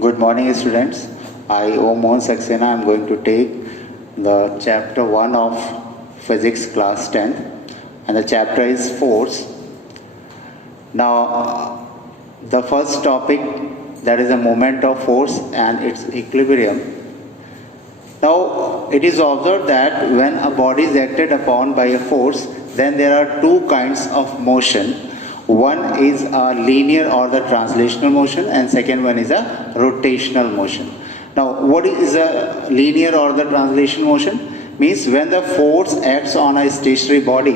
Good morning, students. I, Om Mohan Saxena, I am going to take the chapter 1 of physics class 10, and the chapter is force. Now, the first topic, that is the moment of force and its equilibrium. Now, it is observed that when a body is acted upon by a force, then there are two kinds of motion. One is a linear or the translational motion, and second one is a rotational motion. Now, what is a linear or the translational motion? Means when the force acts on a stationary body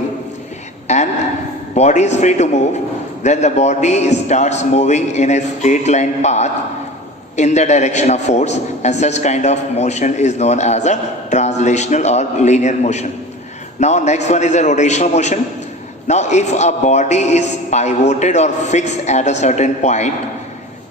and body is free to move, then the body starts moving in a straight line path in the direction of force, and such kind of motion is known as a translational or linear motion. Now, next one is a rotational motion. Now, if a body is pivoted or fixed at a certain point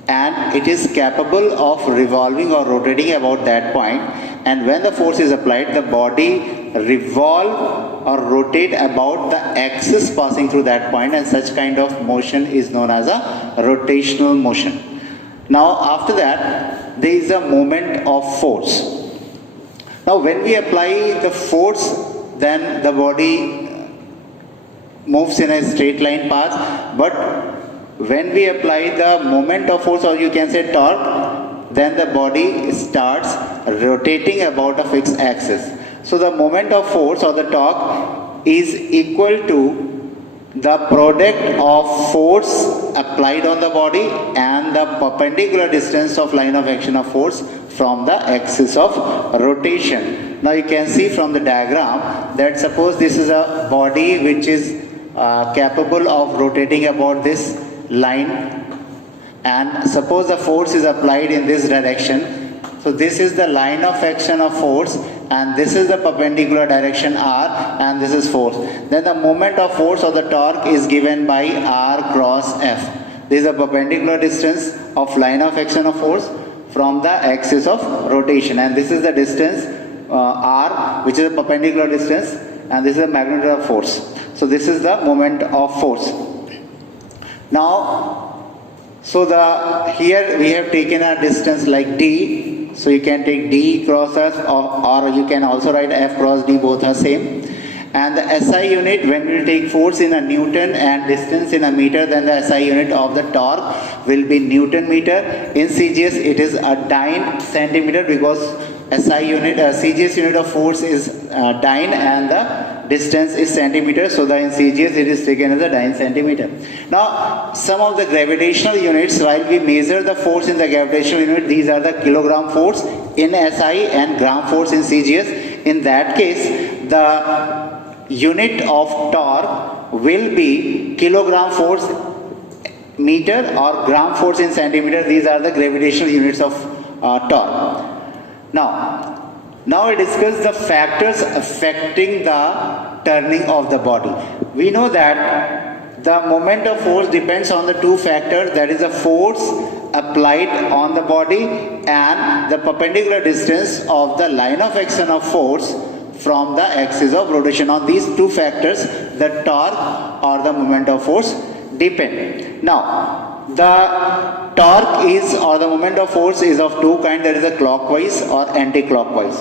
and it is capable of revolving or rotating about that point, and when the force is applied, the body revolve or rotate about the axis passing through that point, and such kind of motion is known as a rotational motion. Now, after that, there is a moment of force. Now, when we apply the force, then the body moves in a straight line path, but when we apply the moment of force, or you can say torque, then the body starts rotating about a fixed axis. So the moment of force or the torque is equal to the product of force applied on the body and the perpendicular distance of line of action of force from the axis of rotation. Now you can see from the diagram that suppose this is a body which is capable of rotating about this line, and suppose the force is applied in this direction. So this is the line of action of force, and this is the perpendicular direction R, and this is force. Then the moment of force or the torque is given by R cross F. This is the perpendicular distance of line of action of force from the axis of rotation, and this is the distance R, which is a perpendicular distance, and this is the magnitude of force. So this is the moment of force. Now, so here we have taken a distance like D. So you can take D cross F, or you can also write F cross D, both are same. And the SI unit, when we take force in a Newton and distance in a meter, then the SI unit of the torque will be Newton meter. In CGS it is a dyne centimeter, because SI unit, CGS unit of force is dyne and the distance is centimeter. So in CGS it is taken as a dyne centimeter. Now, some of the gravitational units, while we measure the force in the gravitational unit, these are the kilogram force in SI and gram force in CGS. In that case, the unit of torque will be kilogram force meter or gram force in centimeter. These are the gravitational units of torque. Now we discuss the factors affecting the turning of the body. We know that the moment of force depends on the two factors, that is the force applied on the body and the perpendicular distance of the line of action of force from the axis of rotation. On these two factors, the torque or the moment of force depend. Now, the torque is, or the moment of force is of two kinds, that is a clockwise or anti-clockwise.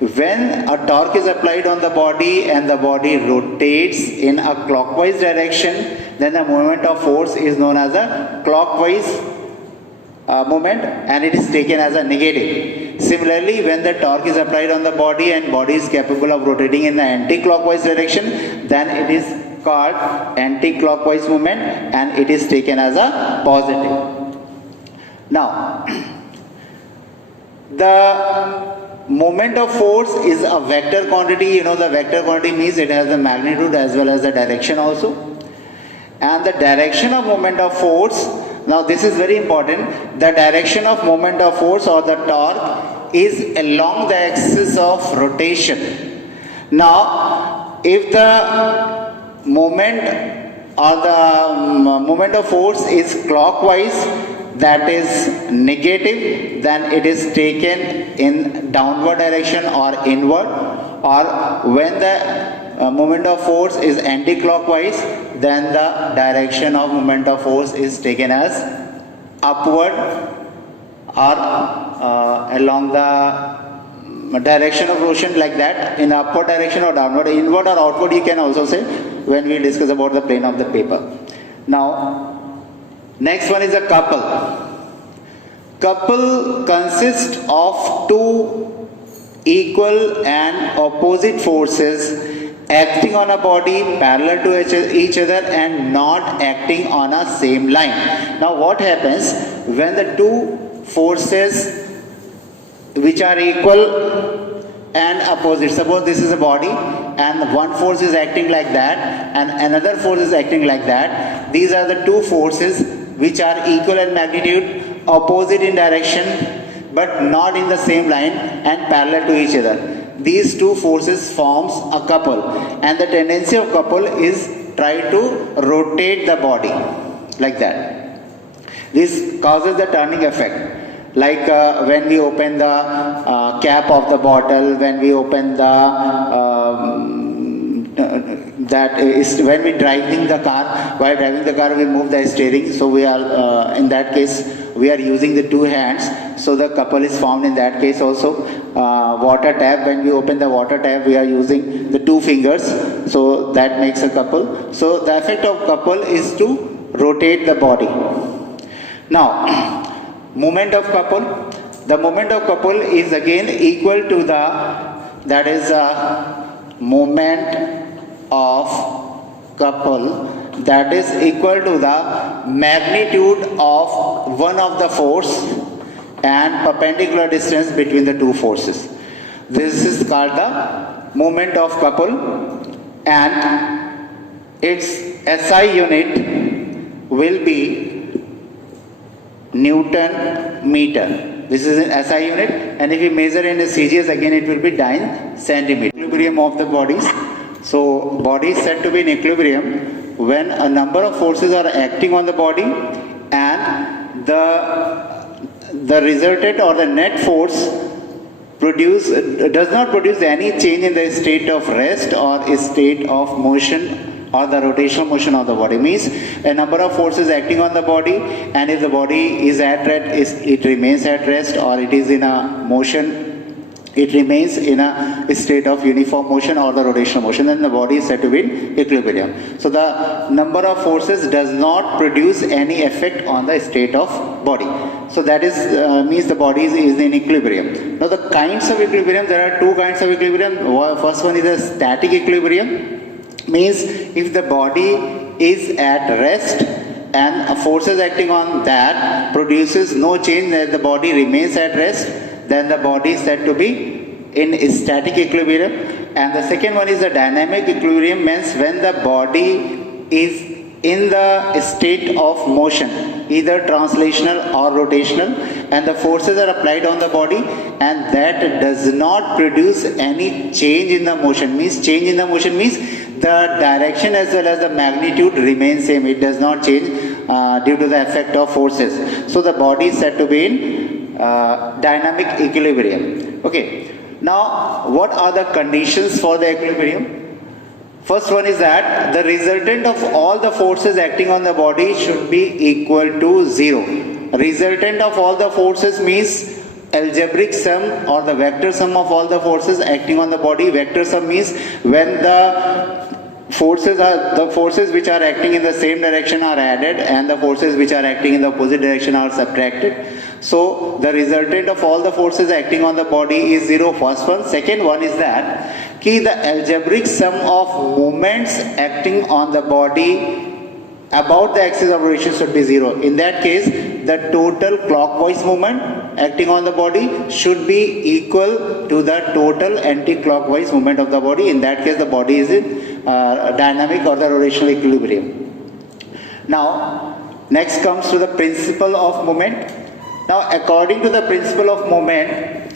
When a torque is applied on the body and the body rotates in a clockwise direction, then the moment of force is known as a clockwise moment, and it is taken as a negative. Similarly, when the torque is applied on the body and body is capable of rotating in the anti-clockwise direction, then it is called anti-clockwise moment, and it is taken as a positive. Now, the moment of force is a vector quantity. You know, the vector quantity means it has the magnitude as well as the direction also. And the direction of moment of force, now this is very important, the direction of moment of force or the torque is along the axis of rotation. Now, if the moment or the moment of force is clockwise, that is negative, then it is taken in downward direction or inward. Or when the moment of force is anti-clockwise, then the direction of moment of force is taken as upward or along the direction of motion like that, in upward direction or downward, inward or outward you can also say when we discuss about the plane of the paper. Now, next one is a couple. Couple consists of two equal and opposite forces acting on a body parallel to each other and not acting on a same line. Now what happens when the two forces which are equal and opposite, suppose this is a body and one force is acting like that and another force is acting like that, these are the two forces which are equal in magnitude, opposite in direction but not in the same line and parallel to each other. These two forces forms a couple, and the tendency of couple is try to rotate the body like that. This causes the turning effect. Like when we open the cap of the bottle, when we open when we driving the car, while driving the car we move the steering, so we are in that case we are using the two hands, so the couple is formed in that case also. Water tap, when we open the water tap we are using the two fingers, so that makes a couple. So the effect of couple is to rotate the body. Now moment of couple, the moment of couple is again equal to that is moment of couple, that is equal to the magnitude of one of the force and perpendicular distance between the two forces. This is called the moment of couple, and its SI unit will be Newton meter. This is an SI unit, and if we measure in the CGS again it will be 9 centimeter. Equilibrium of the bodies. So body is said to be in equilibrium when a number of forces are acting on the body and the resultant or the net force does not produce any change in the state of rest or state of motion or the rotational motion of the body. Means a number of forces acting on the body, and if the body is at rest, it remains at rest, or it is in a motion, it remains in a state of uniform motion or the rotational motion, then the body is said to be in equilibrium. So the number of forces does not produce any effect on the state of body. So that is means the body is in equilibrium. Now the kinds of equilibrium, there are two kinds of equilibrium. First one is a static equilibrium. Means if the body is at rest and forces acting on that produces no change, that the body remains at rest, then the body is said to be in static equilibrium. And the second one is the dynamic equilibrium, means when the body is in the state of motion, either translational or rotational, and the forces are applied on the body and that does not produce any change in the motion. Means change in the motion means the direction as well as the magnitude remains same, it does not change due to the effect of forces. So the body is said to be in dynamic equilibrium. Okay, now what are the conditions for the equilibrium? First one is that the resultant of all the forces acting on the body should be equal to 0. Resultant of all the forces means algebraic sum or the vector sum of all the forces acting on the body. Vector sum means when the forces which are acting in the same direction are added and the forces which are acting in the opposite direction are subtracted. So the resultant of all the forces acting on the body is 0, first one. Second one is that the algebraic sum of moments acting on the body about the axis of rotation should be 0. In that case, the total clockwise moment acting on the body should be equal to the total anti-clockwise moment of the body. In that case, the body is in dynamic or the rotational equilibrium. Now, next comes to the principle of moment. Now, according to the principle of moment,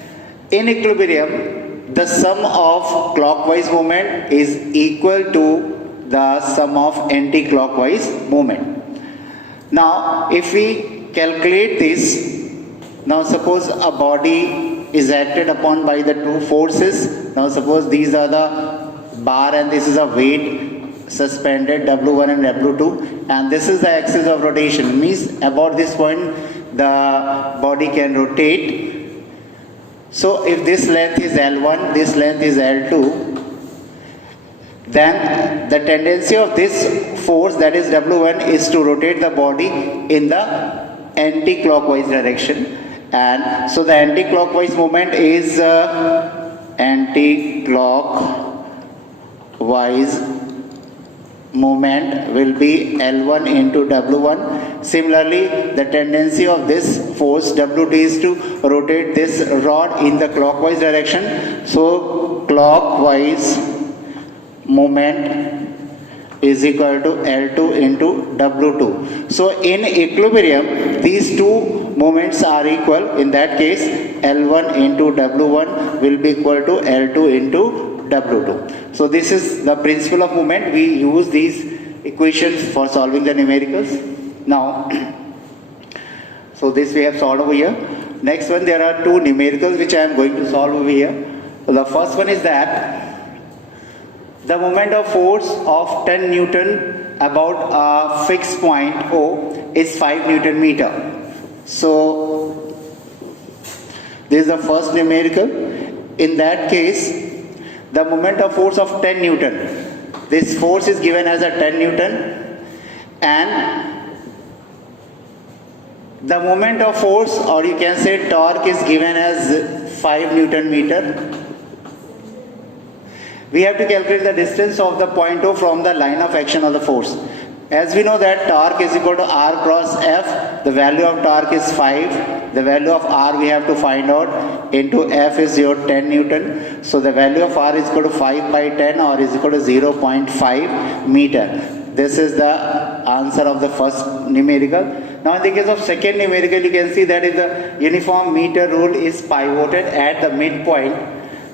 in equilibrium, the sum of clockwise moment is equal to the sum of anti-clockwise moment. Now, if we calculate this, now suppose a body is acted upon by the two forces. Now suppose these are the bar and this is a weight suspended W1 and W2, and this is the axis of rotation. Means about this point the body can rotate. So if this length is L1, this length is L2, then the tendency of this force, that is W1, is to rotate the body in the anti-clockwise direction. And so the anti-clockwise moment is anti-clockwise moment will be L1 into W1. Similarly, the tendency of this force W2 is to rotate this rod in the clockwise direction. So clockwise moment is equal to L2 into W2. So in equilibrium, these two moments are equal. In that case, L1 into W1 will be equal to L2 into W2. So this is the principle of moment. We use these equations for solving the numericals. Now, so this we have solved over here. Next one, there are two numericals which I am going to solve over here. So the first one is that the moment of force of 10 Newton about a fixed point O is 5 Newton meter. So this is the first numerical. In that case, the moment of force of 10 Newton, this force is given as a 10 Newton, and the moment of force, or you can say torque, is given as 5 Newton meter. We have to calculate the distance of the point O from the line of action of the force. As we know that torque is equal to R cross F, the value of torque is 5. The value of R we have to find out, into F is your 10 Newton. So the value of R is equal to 5 by 10, or is equal to 0.5 meter. This is the answer of the first numerical. Now in the case of second numerical, you can see that is the uniform meter rule is pivoted at the midpoint.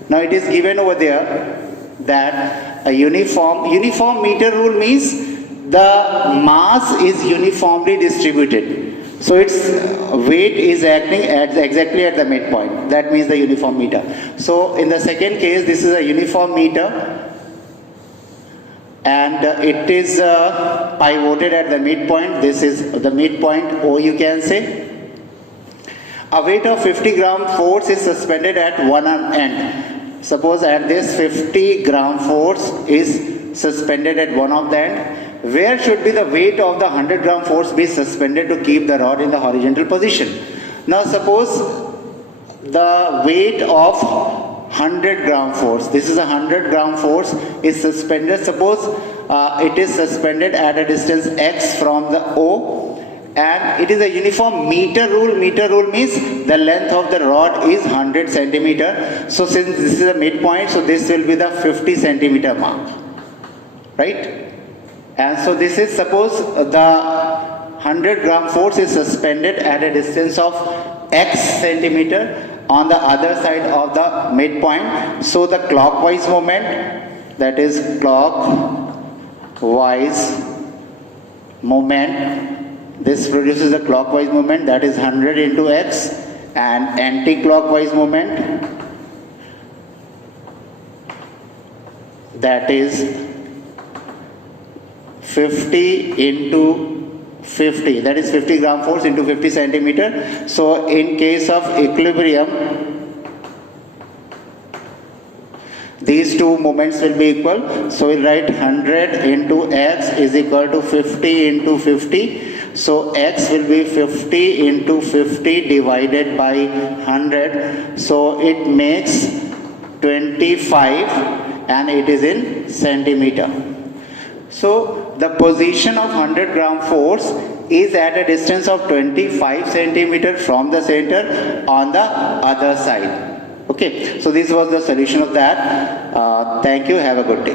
Now it is given over there that a uniform meter rule means the mass is uniformly distributed. So its weight is acting exactly at the midpoint. That means the uniform meter. So in the second case, this is a uniform meter, and it is pivoted at the midpoint. This is the midpoint O, you can say. A weight of 50 gram force is suspended at one end. Suppose at this 50 gram force is suspended at one of the end. Where should be the weight of the 100 gram force be suspended to keep the rod in the horizontal position? Now suppose the weight of 100 gram force, this is a 100 gram force, is suspended. Suppose it is suspended at a distance x from the O, and it is a uniform meter rule. Meter rule means the length of the rod is 100 centimeter. So since this is a midpoint, so this will be the 50 centimeter mark, right? And so this is, suppose the 100 gram force is suspended at a distance of x centimeter on the other side of the midpoint. So the clockwise moment, that is clockwise moment, this produces the clockwise moment, that is 100 into x, and anti-clockwise moment, that is 50 into 50, that is 50 gram force into 50 centimeter. So in case of equilibrium, these two moments will be equal. So we'll write 100 into x is equal to 50 into 50. So x will be 50 into 50 divided by 100. So it makes 25, and it is in centimeter. So the position of 100 gram force is at a distance of 25 centimeter from the center on the other side. Okay, so this was the solution of that. Thank you. Have a good day.